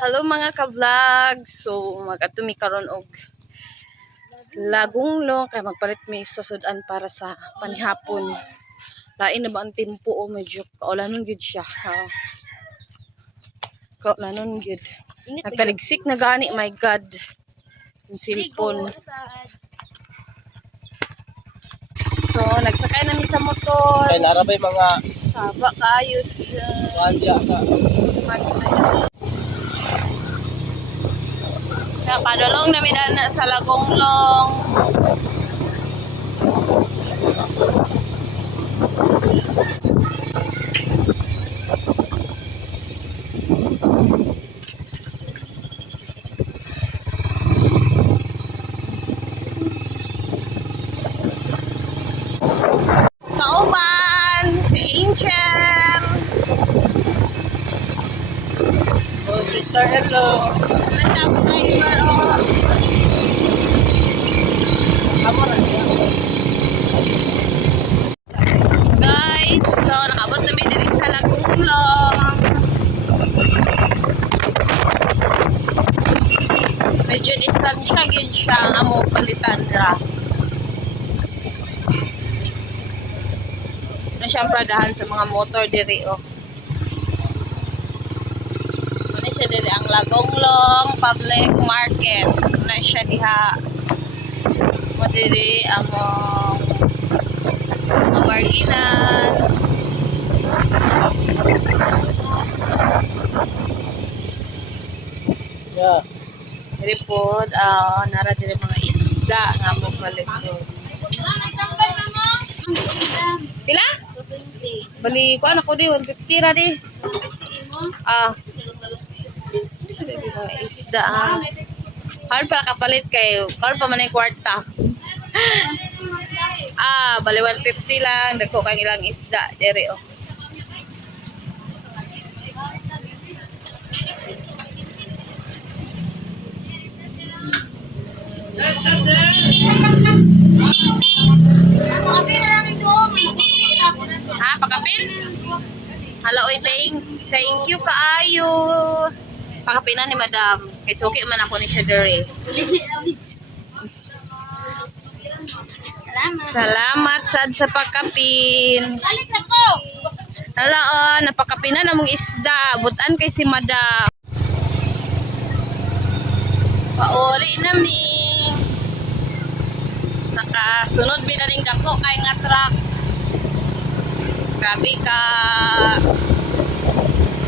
Hello mga ka-vlog. So magatumi karon og lagunglong kay magpalit mi sa sudan para sa panihapon. Lain na ba ang tempo o medyo kaulanon gid siya. Kaulanon gid. Nagkaligsik na gani, my god. Yung cellphone. So, nagsakay na mi sa motor. Kaya narabay mga Saba kayo siya. wandya ka. Napadulong namin na sa Lagonglong. Kauban, si Angel. Oh, sister, hello. Nandang. Amo na siya. Guys, so nakabot na diri sa Lagunglong. Medyo distansya gid siya ang amo palitan ra. Na siyang pradahan sa mga motor diri oh. Ano siya diri ang Lagonglong Public Market. Na siya diha. Mo diri ang oh, mga barginan. Yeah. Diri pod, ah nara diri mga isda nga mo palit ko. Pila? Bali ko ano ko di 150 ra di. Ah. Mga isda. ah. Hard pa kapalit kay hard pa man ay kwarta. ah, bali 150 lang dako kang ilang isda diri oh. Ha, pakapin? Hello, thank, thank you kaayo. Pakapinan ni madam. Kay suki man ako ni siya dere. Salamat sad sa pakapin. Hala, oh, napakapinan na mong isda. Butan kay si madam. Pauli na mi. Nakasunod mi na rin dako kay nga truck. Grabe ka.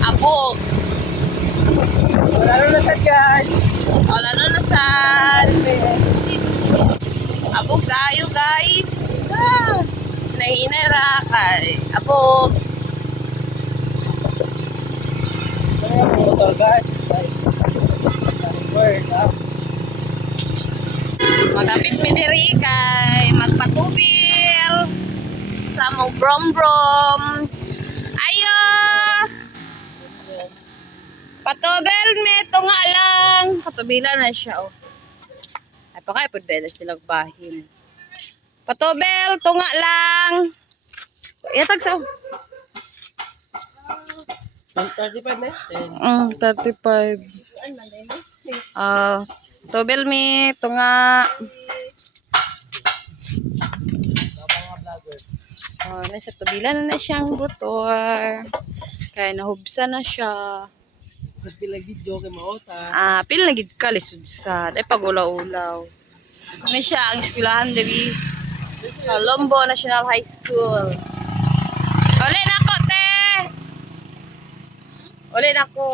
Abog. Sa guys. O, lalo na sa... Abog kayo, guys. Ah, nahinara kay. Abog. Kaya mo ito guys. Up. Magapit mi diri kay magpatubil sa mong brom-brom. Patubel me to nga lang. Patubilan na siya oh. Ay pa kay pud bela silang bahin. Patubel to nga lang. Yatag sa 35 na. Mm, 35. Ah, tobel mi to nga. Oh, nasa tubilan na siyang motor. Kaya nahubsa na siya. Nagpila video kay Maota. Ah, pil na gid ka lisod sa ay pagulaw-ulaw. Ano siya ang eskwelahan debi? Colombo National High School. Uli na ko te. Uli na ko.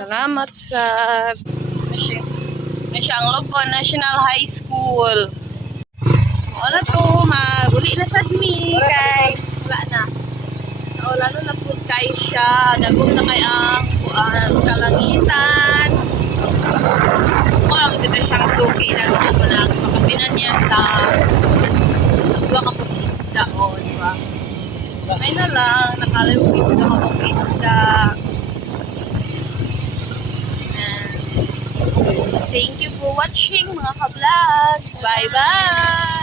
Salamat sa ano ano siya ang Lombo National High School. Wala to, maguli na sad mi kay wala na. O, lalo na po kay siya. Dagom na kay ang uh, kalangitan. Mo dito siyang suki. Dagom mo na makapinan niya sa dua ka po isda. O, di ba? Ay na lang, nakalayo dito ka po isda. And thank you for watching mga ka-vlogs. Bye-bye!